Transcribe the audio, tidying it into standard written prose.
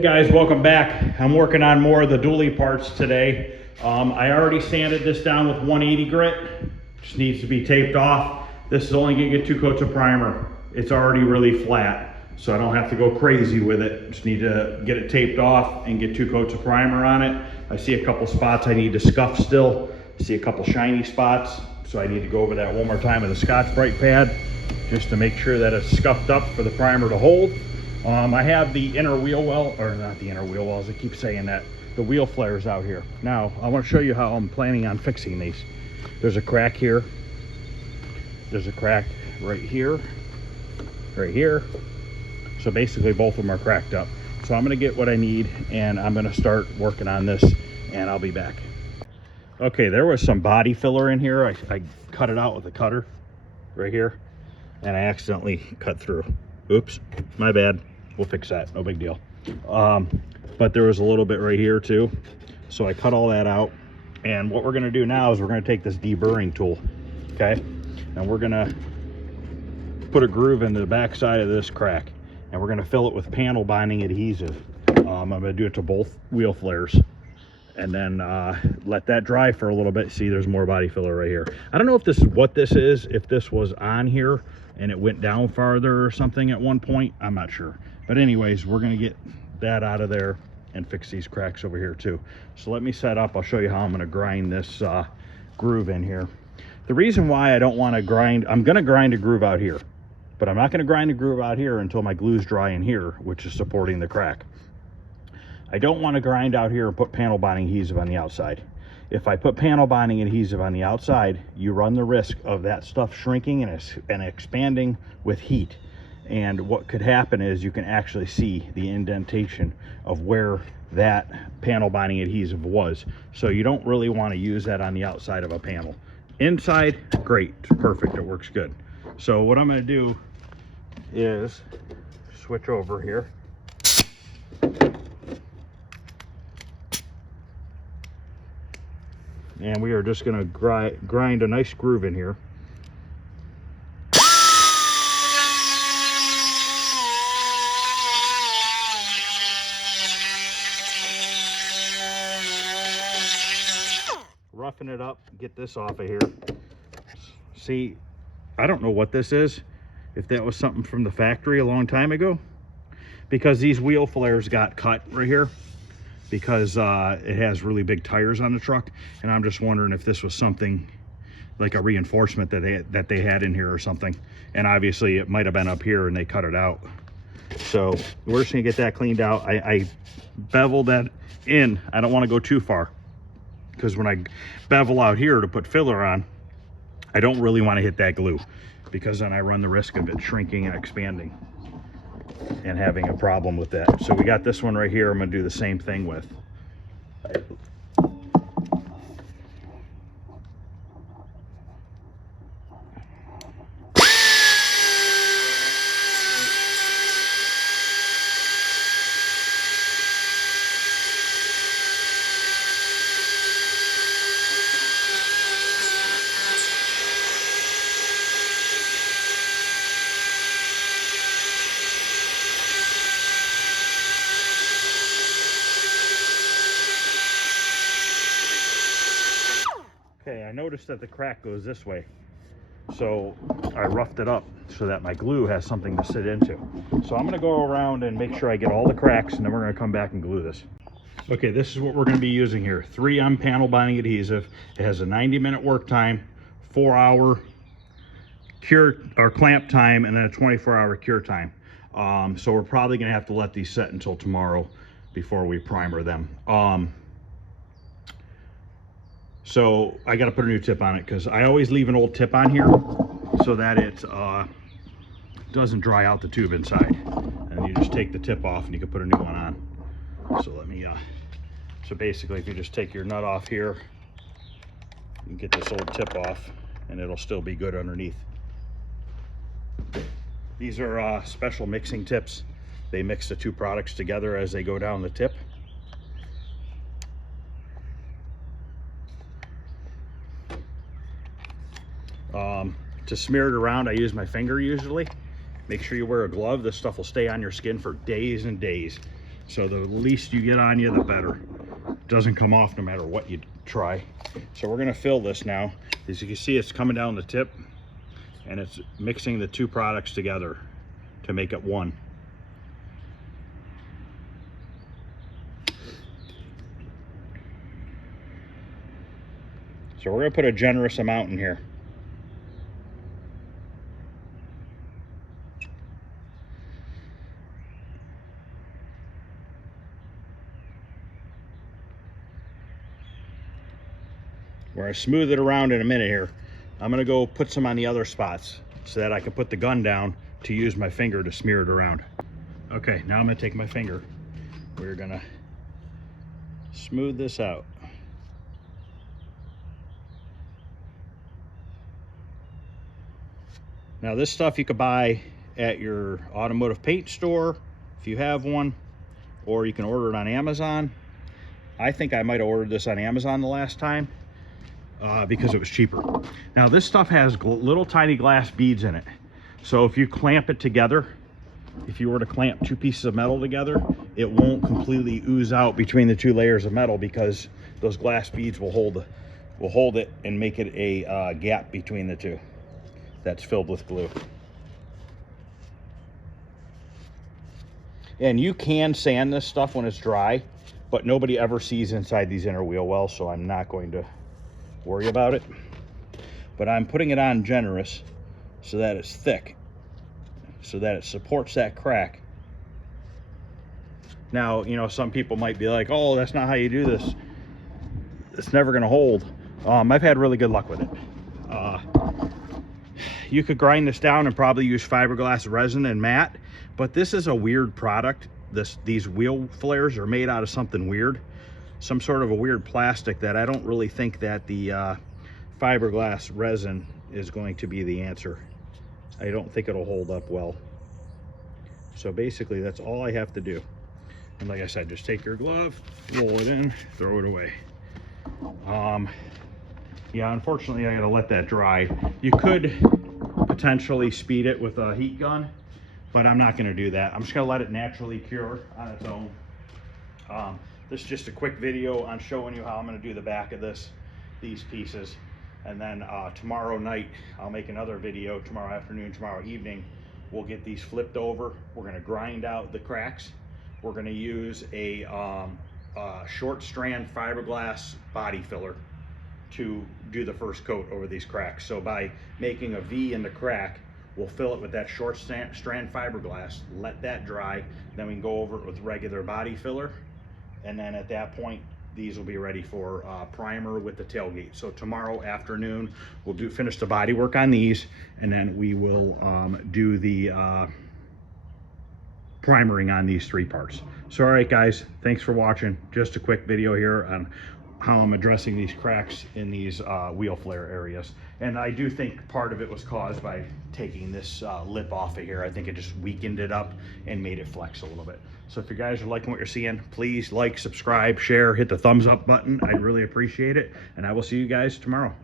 Hey guys, welcome back. I'm working on more of the Dooley parts today. I already sanded this down with 180 grit. Just needs to be taped off. This is only gonna get 2 coats of primer. It's already really flat, so I don't have to go crazy with it. Just need to get it taped off and get 2 coats of primer on it. I see a couple spots I need to scuff still. I see a couple shiny spots, so I need to go over that one more time with a Scotch-Brite pad just to make sure that it's scuffed up for the primer to hold. I have the inner wheel well, or not the inner wheel wells, I keep saying that, the wheel flares out here. Now, I want to show you how I'm planning on fixing these. There's a crack here. There's a crack right here. Right here. So basically both of them are cracked up. So I'm going to get what I need and I'm going to start working on this and I'll be back. Okay, there was some body filler in here. I cut it out with a cutter right here and I accidentally cut through. Oops, my bad. We'll fix that, no big deal. But there was a little bit right here too. So I cut all that out. And what we're gonna do now is we're gonna take this deburring tool, okay? And we're gonna put a groove into the back side of this crack. And we're gonna fill it with panel binding adhesive. I'm gonna do it to both wheel flares. And then let that dry for a little bit. See, there's more body filler right here. I don't know if this is what this is, if this was on here and it went down farther or something at one point. I'm not sure. But anyways, we're gonna get that out of there and fix these cracks over here too. So let me set up, I'll show you how I'm gonna grind this groove in here. The reason why I don't wanna grind, I'm gonna grind a groove out here, but I'm not gonna grind a groove out here until my glue's dry in here, which is supporting the crack. I don't wanna grind out here and put panel bonding adhesive on the outside. If I put panel bonding adhesive on the outside, you run the risk of that stuff shrinking and expanding with heat. And what could happen is you can actually see the indentation of where that panel bonding adhesive was. So you don't really want to use that on the outside of a panel. Inside, great, perfect, it works good. So what I'm going to do is switch over here. And we are just going to grind a nice groove in here. Roughing it up, get this off of here. See, I don't know what this is, if that was something from the factory a long time ago, because these wheel flares got cut right here because it has really big tires on the truck, and I'm just wondering if this was something like a reinforcement that they had in here or something. And obviously it might have been up here and they cut it out. So we're just gonna get that cleaned out. I beveled that in. I don't want to go too far, because when I bevel out here to put filler on, I don't really want to hit that glue, because then I run the risk of it shrinking and expanding and having a problem with that. So we got this one right here I'm going to do the same thing with. Okay, I noticed that the crack goes this way, so I roughed it up so that my glue has something to sit into. So I'm going to go around and make sure I get all the cracks, and then we're going to come back and glue this. Okay, this is what we're going to be using here. 3M panel bonding adhesive. It has a 90-minute work time, 4-hour cure or clamp time, and then a 24-hour cure time. So we're probably going to have to let these set until tomorrow before we primer them. So I got to put a new tip on it, because I always leave an old tip on here so that it doesn't dry out the tube inside. And you just take the tip off and you can put a new one on. So let me, so basically if you just take your nut off here, you can get this old tip off and it'll still be good underneath. These are special mixing tips. They mix the two products together as they go down the tip. To smear it around, I use my finger usually. Make sure you wear a glove. This stuff will stay on your skin for days and days. So the least you get on you, the better. It doesn't come off no matter what you try. So we're gonna fill this now. As you can see, it's coming down the tip and it's mixing the two products together to make it one. So we're gonna put a generous amount in here. We're gonna smooth it around in a minute here. I'm gonna go put some on the other spots so that I can put the gun down to use my finger to smear it around. Okay, now I'm gonna take my finger. We're gonna smooth this out. Now this stuff you could buy at your automotive paint store if you have one, or you can order it on Amazon. I think I might have ordered this on Amazon the last time because it was cheaper. Now this stuff has little tiny glass beads in it. So if you clamp it together, if you were to clamp two pieces of metal together, it won't completely ooze out between the two layers of metal because those glass beads will hold it and make it a gap between the two that's filled with glue. And you can sand this stuff when it's dry, but nobody ever sees inside these inner wheel wells, so I'm not going to worry about it. But I'm putting it on generous so that it's thick, so that it supports that crack. Now, you know, some people might be like, oh, that's not how you do this. It's never gonna hold. I've had really good luck with it. You could grind this down and probably use fiberglass resin and matte, but this is a weird product. These wheel flares are made out of something weird, some sort of a weird plastic that I don't really think that the fiberglass resin is going to be the answer. I don't think it'll hold up well. So basically that's all I have to do. And like I said, just take your glove, roll it in, throw it away. Yeah, unfortunately I gotta let that dry. You could potentially speed it with a heat gun, but I'm not gonna do that. I'm just gonna let it naturally cure on its own. This is just a quick video on showing you how I'm gonna do the back of these pieces. And then tomorrow night, I'll make another video. Tomorrow afternoon, tomorrow evening, we'll get these flipped over. We're gonna grind out the cracks. We're gonna use a short strand fiberglass body filler to do the first coat over these cracks. So by making a V in the crack, we'll fill it with that short strand fiberglass, let that dry, then we can go over it with regular body filler. And then at that point, these will be ready for primer with the tailgate. So tomorrow afternoon, we'll finish the body work on these, and then we will do the primering on these three parts. So all right guys, thanks for watching. Just a quick video here on how I'm addressing these cracks in these wheel flare areas. And I do think part of it was caused by taking this lip off of here. I think it just weakened it up and made it flex a little bit. So if you guys are liking what you're seeing, please like, subscribe, share, hit the thumbs up button. I'd really appreciate it. And I will see you guys tomorrow.